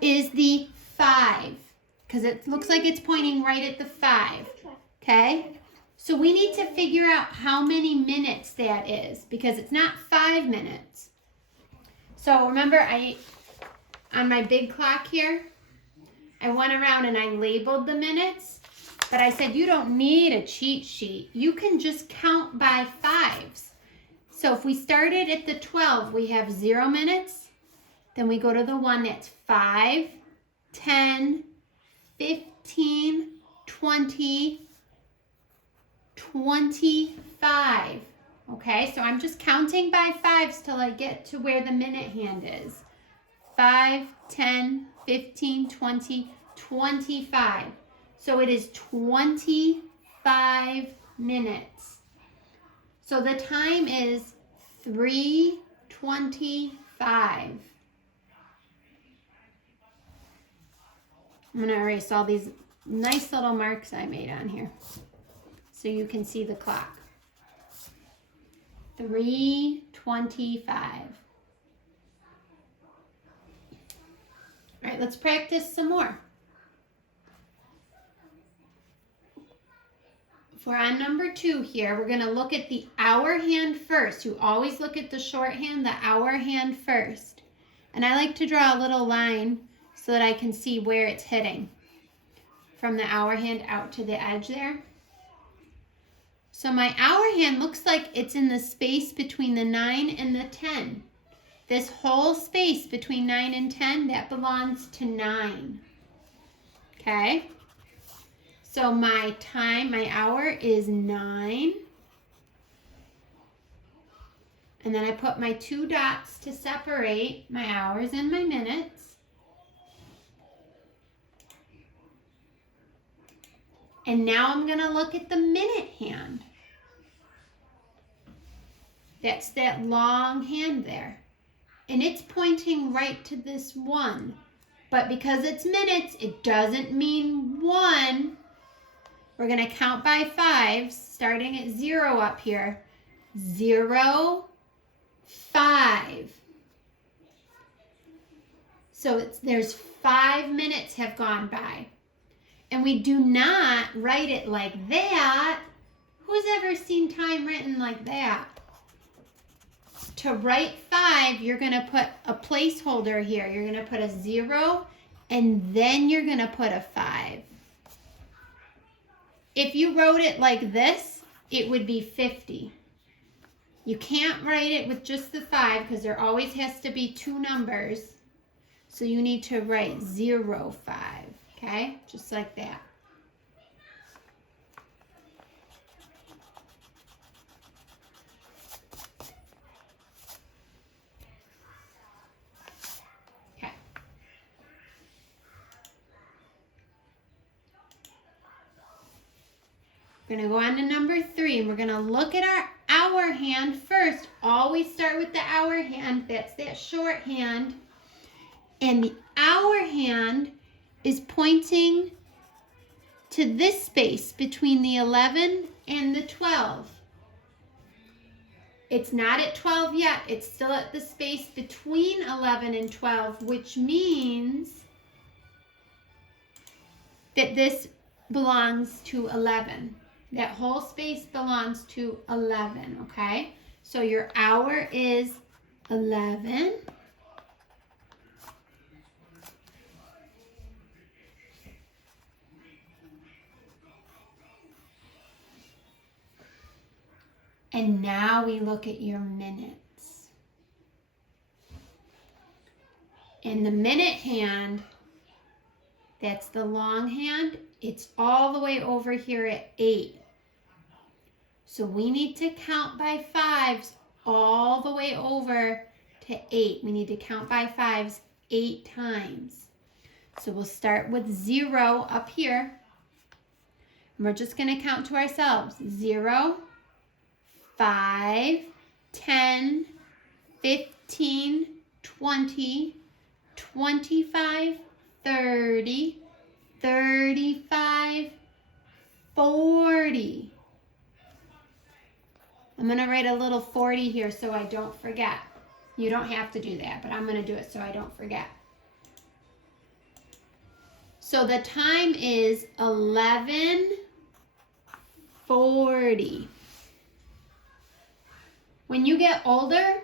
is the 5, because it looks like it's pointing right at the 5, okay? So we need to figure out how many minutes that is, because it's not 5 minutes. So remember, on my big clock here, I went around and I labeled the minutes, but I said you don't need a cheat sheet. You can just count by 5s. So if we started at the 12, we have 0 minutes. Then we go to the one that's 5, 10, 15, 20, 25. Okay, so I'm just counting by 5s till I get to where the minute hand is. 5, 10, 15, 20, 25. So it is 25 minutes. So the time is 3:25. I'm going to erase all these nice little marks I made on here so you can see the clock. 3:25. All right, let's practice some more. If we're on number 2 here, we're going to look at the hour hand first. You always look at the shorthand, the hour hand first. And I like to draw a little line so that I can see where it's hitting from the hour hand out to the edge there. So my hour hand looks like it's in the space between the 9 and the 10. This whole space between 9 and 10, that belongs to 9. Okay? So my time, my hour is 9. And then I put my 2 dots to separate my hours and my minutes. And now I'm going to look at the minute hand. That's that long hand there. And it's pointing right to this 1. But because it's minutes, it doesn't mean 1. We're going to count by 5s, starting at 0 up here. 0, 5. So there's 5 minutes have gone by. And we do not write it like that. Who's ever seen time written like that? To write 5, you're going to put a placeholder here. You're going to put a 0, and then you're going to put a 5. If you wrote it like this, it would be 50. You can't write it with just the 5 because there always has to be 2 numbers. So you need to write 0, 5, okay? Just like that. Okay. We're going to go on to number 3, and we're going to look at our hour hand first. Always start with the hour hand. That's that short hand. And the hour hand is pointing to this space between the 11 and the 12. It's not at 12 yet. It's still at the space between 11 and 12, which means that this belongs to 11. That whole space belongs to 11, okay? So your hour is 11. And now we look at your minutes. In the minute hand, that's the long hand, it's all the way over here at 8. So we need to count by 5s all the way over to 8. We need to count by 5s 8 times. So we'll start with 0 up here. And we're just going to count to ourselves. 0, 5, 10, 15, 20, 25, 30, 35, 40. I'm going to write a little 40 here so I don't forget. You don't have to do that, but I'm going to do it so I don't forget. So the time is 11:40. When you get older,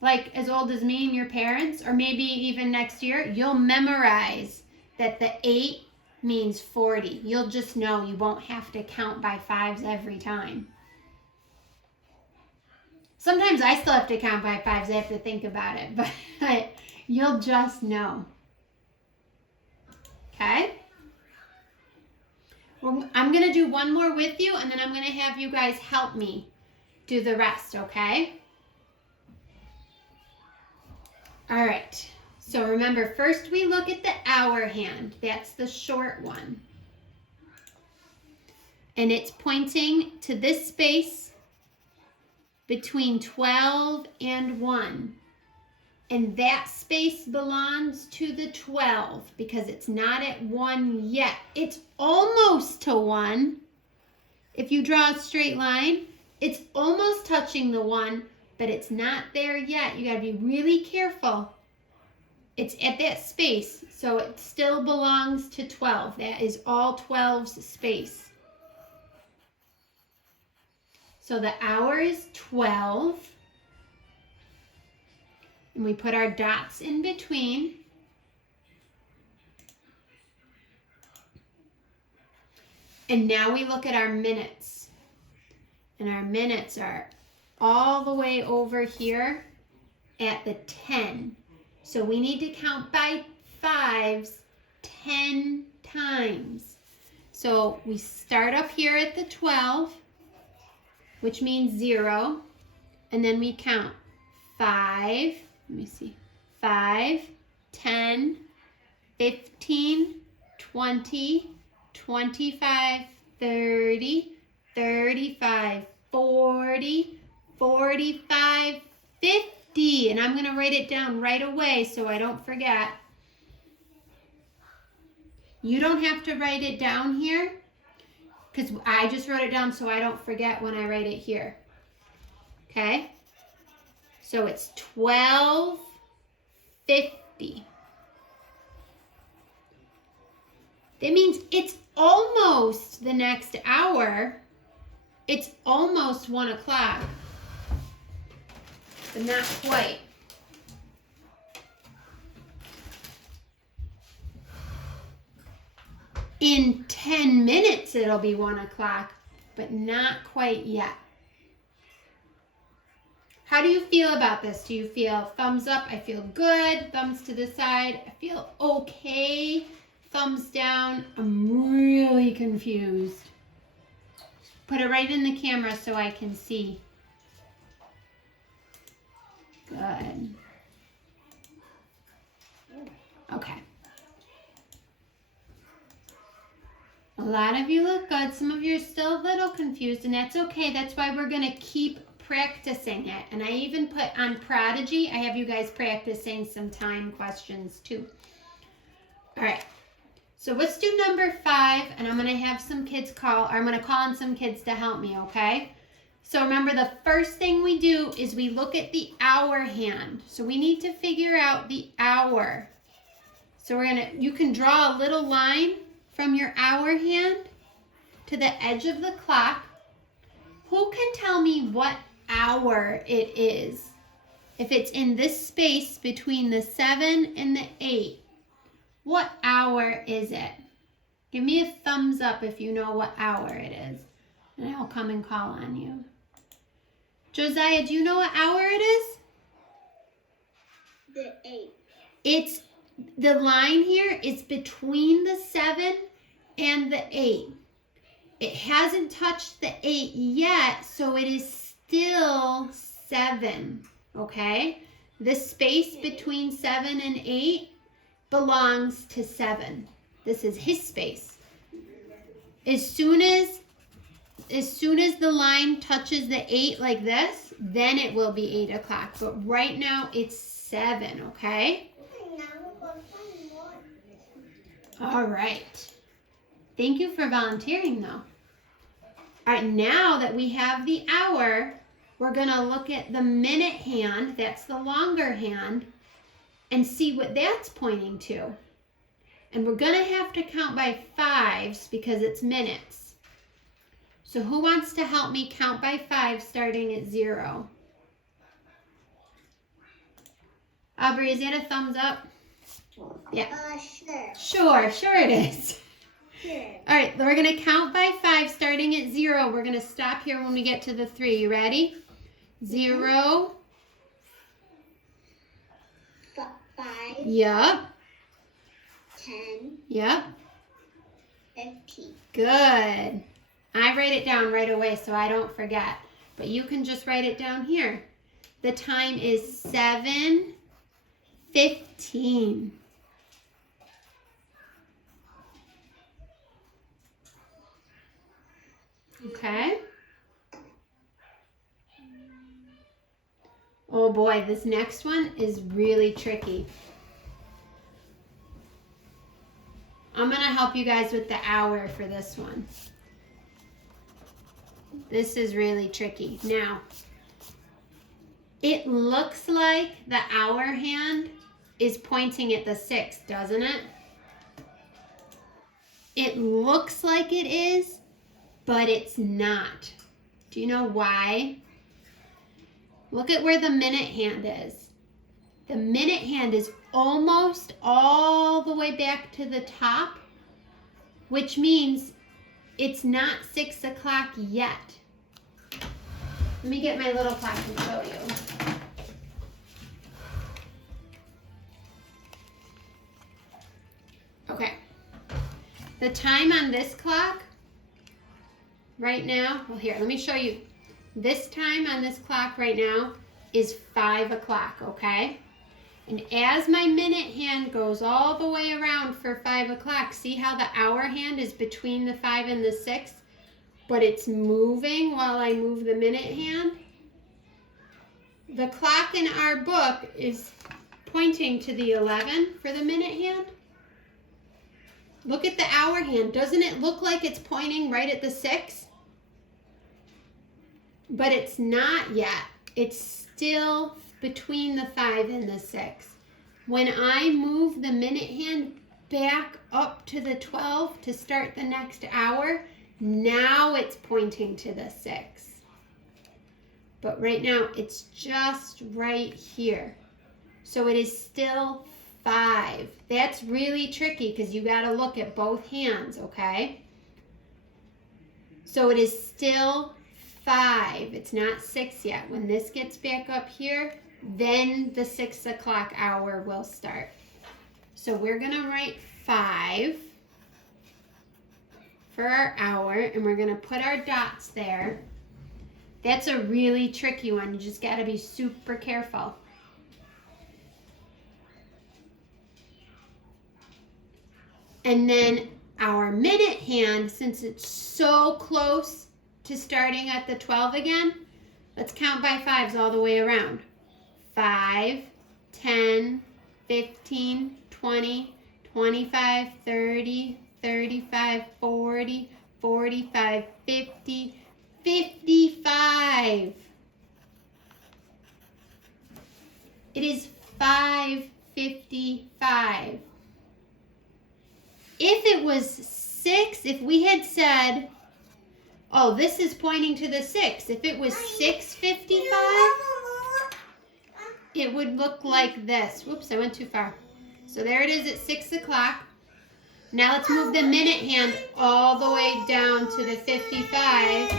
like as old as me and your parents, or maybe even next year, you'll memorize that the 8 means 40. You'll just know. You won't have to count by fives every time. Sometimes I still have to count by fives. I have to think about it, but you'll just know. Okay? Well, I'm going to do one more with you, and then I'm going to have you guys help me do the rest, okay? All right. So remember, first we look at the hour hand. That's the short one. And it's pointing to this space between 12 and 1. And that space belongs to the 12 because it's not at 1 yet. It's almost to 1. If you draw a straight line, it's almost touching the 1, but it's not there yet. You gotta be really careful. It's at that space, so it still belongs to 12. That is all 12's space. So the hour is 12. And we put our dots in between. And now we look at our minutes. And our minutes are all the way over here at the 10. So we need to count by fives 10 times. So we start up here at the 12, which means 0. And then we count 5, let me see, 5, 10, 15, 20, 25, 30, 35, 40, 45, 50. And I'm going to write it down right away so I don't forget. You don't have to write it down here because I just wrote it down so I don't forget when I write it here. Okay? So it's 12:50. That means it's almost the next hour. It's almost 1 o'clock, but not quite. In 10 minutes, it'll be 1 o'clock, but not quite yet. How do you feel about this? Do you feel thumbs up? I feel good. Thumbs to the side. I feel okay. Thumbs down. I'm really confused. Put it right in the camera so I can see. Good. Okay. A lot of you look good. Some of you are still a little confused, and that's okay. That's why we're going to keep practicing it. And I even put on Prodigy, I have you guys practicing some time questions too. All right. So let's do number 5, and I'm going to have some kids call, or I'm going to call on some kids to help me, okay? So remember, the first thing we do is we look at the hour hand. So we need to figure out the hour. So you can draw a little line from your hour hand to the edge of the clock. Who can tell me what hour it is? If it's in this space between the 7 and the 8, what hour is it? Give me a thumbs up if you know what hour it is, and I'll come and call on you. Josiah, do you know what hour it is? The 8. It's the line here is between the 7 and the 8. It hasn't touched the 8 yet, so it is still 7, okay? The space between 7 and 8 belongs to 7. This is his space. As soon as the line touches the 8 like this, then it will be 8 o'clock. But right now it's 7, okay? All right. Thank you for volunteering though. All right, now that we have the hour, we're gonna look at the minute hand, that's the longer hand, and see what that's pointing to. And we're going to have to count by fives because it's minutes. So who wants to help me count by five starting at 0? Aubrey, is that a thumbs up? Yeah. Sure. Sure it is. Sure. All right, we're going to count by 5 starting at 0. We're going to stop here when we get to the 3. You ready? 0. 5. Yup. 10. Yep. 15. Good. I write it down right away so I don't forget. But you can just write it down here. The time is 7:15. Okay. Oh boy, this next one is really tricky. I'm going to help you guys with the hour for this one. This is really tricky. Now, it looks like the hour hand is pointing at the 6, doesn't it? It looks like it is, but it's not. Do you know why? Look at where the minute hand is. The minute hand is almost all the way back to the top, which means it's not 6 o'clock yet. Let me get my little clock and show you. Okay. The time on this clock right now, well here, let me show you. This time on this clock right now is 5 o'clock, okay? And as my minute hand goes all the way around for 5 o'clock, see how the hour hand is between the 5 and the 6, but it's moving while I move the minute hand? The clock in our book is pointing to the 11 for the minute hand. Look at the hour hand. Doesn't it look like it's pointing right at the 6? But it's not yet. It's still between the 5 and the 6. When I move the minute hand back up to the 12 to start the next hour, now it's pointing to the 6. But right now it's just right here. So it is still 5. That's really tricky because you got to look at both hands, okay? So it is still 5. It's not 6 yet. When this gets back up here, then the 6 o'clock hour will start. So we're going to write 5 for our hour, and we're going to put our dots there. That's a really tricky one. You just got to be super careful. And then our minute hand, since it's so close to starting at the 12 again, let's count by 5s all the way around. 5, 10, 15, 20, 25, 30, 35, 40, 45, 50, 55. It is 5:55. If it was 6, if we had said, oh, this is pointing to the 6. If it was 6:55, it would look like this. Whoops, I went too far. So there it is at 6 o'clock. Now let's move the minute hand all the way down to the 55.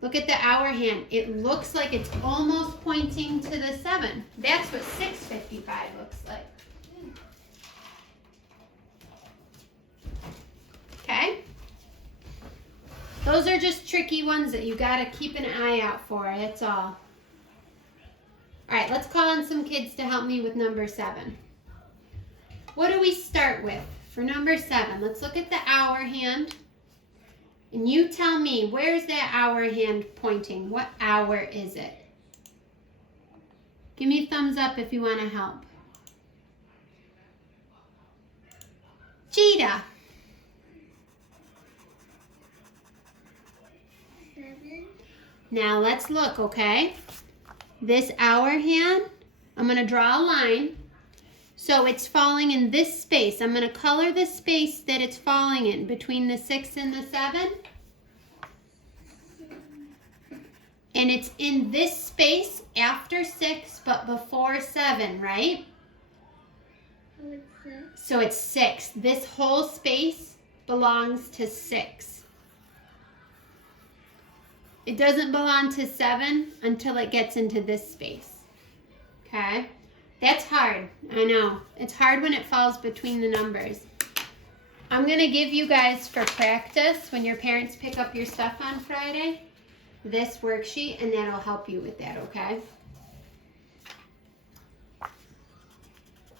Look at the hour hand. It looks like it's almost pointing to the 7. That's what 6:55 looks like. Okay? Those are just tricky ones that you got to keep an eye out for. That's all. All right, let's call in some kids to help me with number 7. What do we start with for number 7? Let's look at the hour hand. And you tell me, where's that hour hand pointing? What hour is it? Give me a thumbs up if you want to help. Cheetah. 7. Now let's look, okay? This hour hand, I'm going to draw a line. So it's falling in this space. I'm going to color the space that it's falling in between the 6 and the 7. And it's in this space after 6 but before 7, right? What's that? So it's 6. This whole space belongs to 6. It doesn't belong to 7 until it gets into this space. Okay? That's hard. I know. It's hard when it falls between the numbers. I'm going to give you guys for practice when your parents pick up your stuff on Friday this worksheet, and that'll help you with that, okay?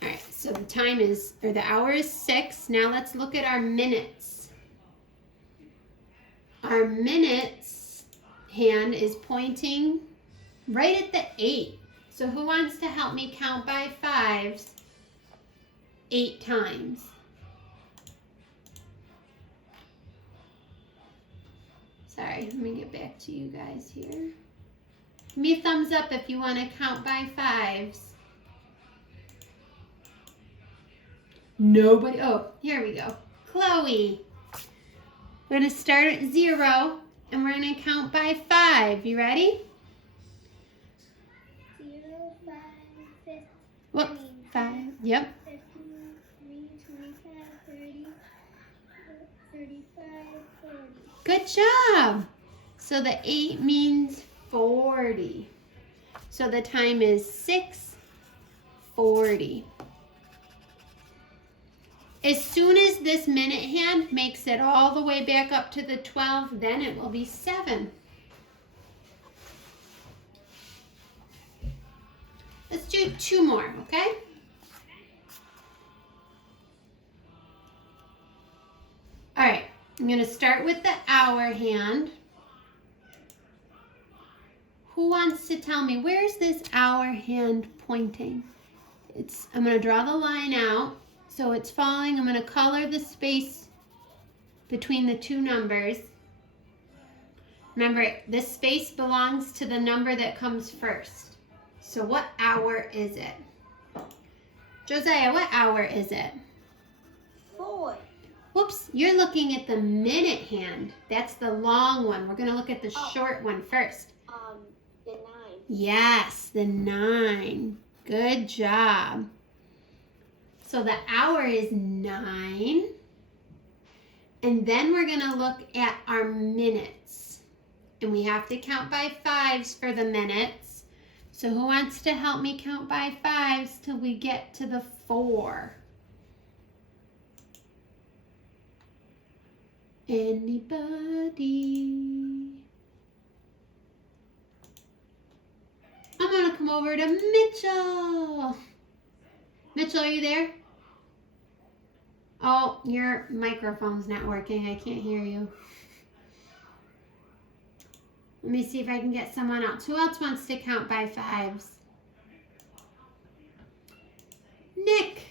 Alright, so the time is, or the hour is 6. Now let's look at our minutes. Our minutes hand is pointing right at the 8. So who wants to help me count by 5s 8 times? Sorry, let me get back to you guys here. Give me a thumbs up if you want to count by 5s. Nobody. Oh, here we go. Chloe. We're going to start at 0 and we're going to count by 5. You ready? 0, 5, 6, Whoops, 5. Yep. 15, 25, 30, 35, 40. Good job. So the 8 means 40. So the time is 6:40. As soon as this minute hand makes it all the way back up to the 12, then it will be 7. Let's do 2 more, okay? All right. I'm going to start with the hour hand. Who wants to tell me, where's this hour hand pointing? I'm going to draw the line out. So it's falling. I'm going to color the space between the 2 numbers. Remember, this space belongs to the number that comes first. So what hour is it? Josiah, what hour is it? 4. Whoops, you're looking at the minute hand. That's the long one. We're going to look at the short one first. The 9. Yes, the 9. Good job. So the hour is 9. And then we're going to look at our minutes. And we have to count by 5s for the minutes. So who wants to help me count by 5s till we get to the 4? Anybody? I'm going to come over to Mitchell. Mitchell, are you there? Oh, your microphone's not working. I can't hear you. Let me see if I can get someone else. Who else wants to count by 5s? Nick.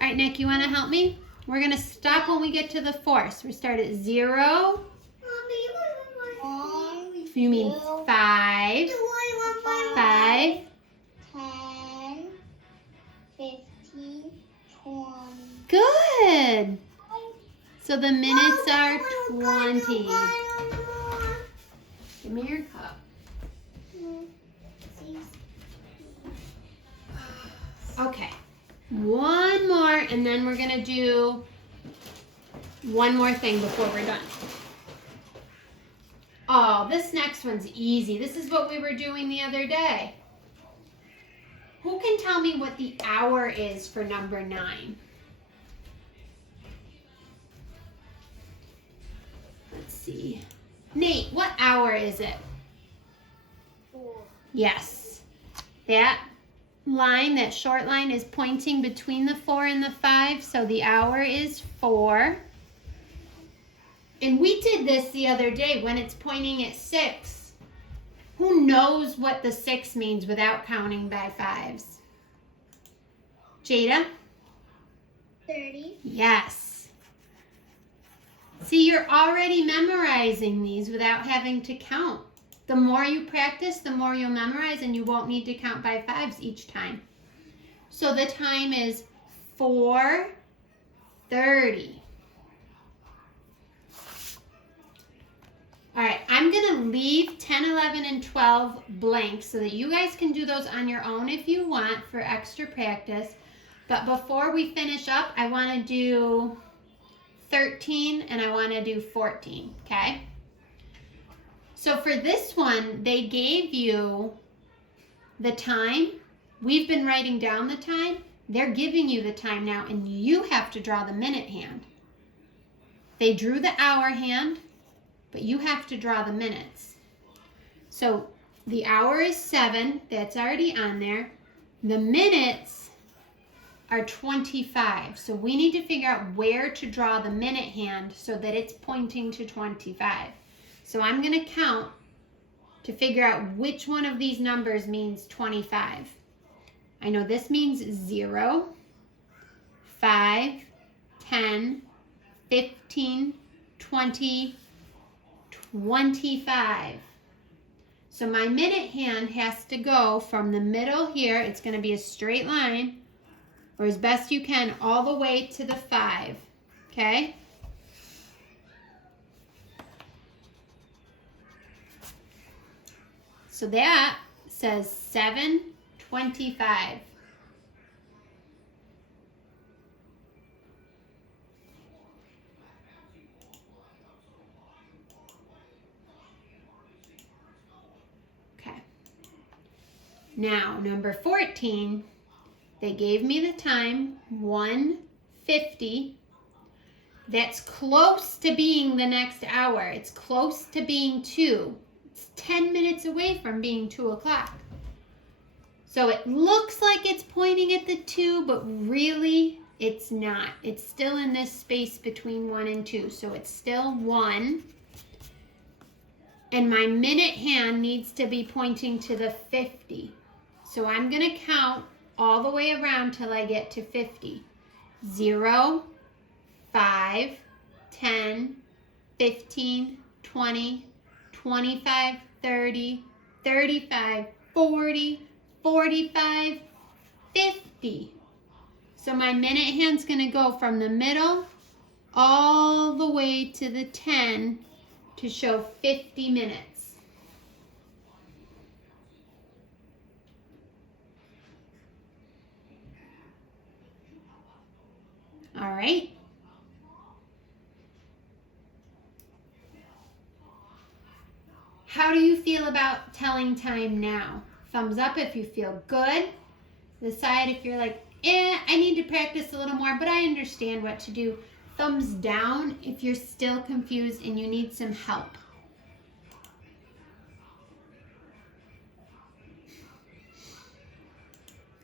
All right, Nick, you want to help me? We're going to stop when we get to the 4. So we start at 0. You mean 5. 5. 10, 15, 20. Good. So the minutes are 20. Give me your cup. Okay. One more, and then we're going to do one more thing before we're done. Oh, this next one's easy. This is what we were doing the other day. Who can tell me what the hour is for number 9? Let's see. Nate, what hour is it? 4. Yes. That line, that short line, is pointing between the 4 and the 5, so the hour is 4. And we did this the other day when it's pointing at 6. Who knows what the 6 means without counting by 5s? Jada? 30. Yes. See, you're already memorizing these without having to count The more you practice, the more you'll memorize, and you won't need to count by fives each time. So the time is 4:30. All right, I'm going to leave 10, 11, and 12 blank so that you guys can do those on your own if you want for extra practice. But before we finish up, I want to do 13 and I want to do 14, okay? So for this one, they gave you the time. We've been writing down the time. They're giving you the time now, and you have to draw the minute hand. They drew the hour hand, but you have to draw the minutes. So the hour is 7. That's already on there. The minutes are 25. So we need to figure out where to draw the minute hand so that it's pointing to 25. So I'm going to count to figure out which one of these numbers means 25. I know this means 0, 5, 10, 15, 20, 25. So my minute hand has to go from the middle here. It's going to be a straight line, or as best you can, all the way to the 5. Okay? So that says 7:25. Okay. Now, number 14, they gave me the time, 1:50. That's close to being the next hour. It's close to being 2. It's 10 minutes away from being 2 o'clock. So it looks like it's pointing at the 2, but really it's not. It's still in this space between 1 and 2. So it's still 1. And my minute hand needs to be pointing to the 50. So I'm going to count all the way around till I get to 50. 0, 5, 10, 15, 20, 25, 30, 35, 40, 45, 50. So my minute hand's going to go from the middle all the way to the 10 to show 50 minutes. All right. How do you feel about telling time now? Thumbs up if you feel good. Decide if you're like, I need to practice a little more, but I understand what to do. Thumbs down if you're still confused and you need some help.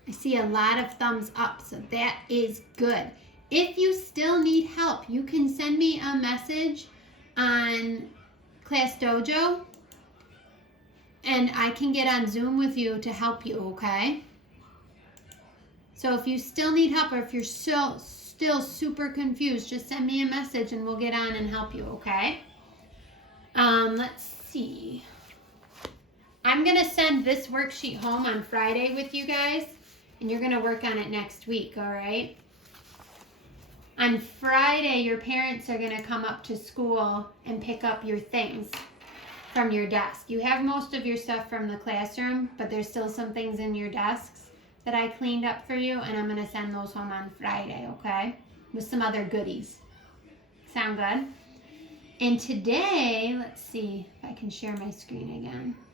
I see a lot of thumbs up, so that is good. If you still need help, you can send me a message on Class Dojo, and I can get on Zoom with you to help you, okay? So if you still need help, or if you're still super confused, just send me a message and we'll get on and help you, okay? Let's see. I'm going to send this worksheet home on Friday with you guys, and you're going to work on it next week, all right? On Friday, your parents are going to come up to school and pick up your things from your desk. You have most of your stuff from the classroom, but there's still some things in your desks that I cleaned up for you, and I'm going to send those home on Friday, okay? With some other goodies. Sound good? And today, let's see if I can share my screen again.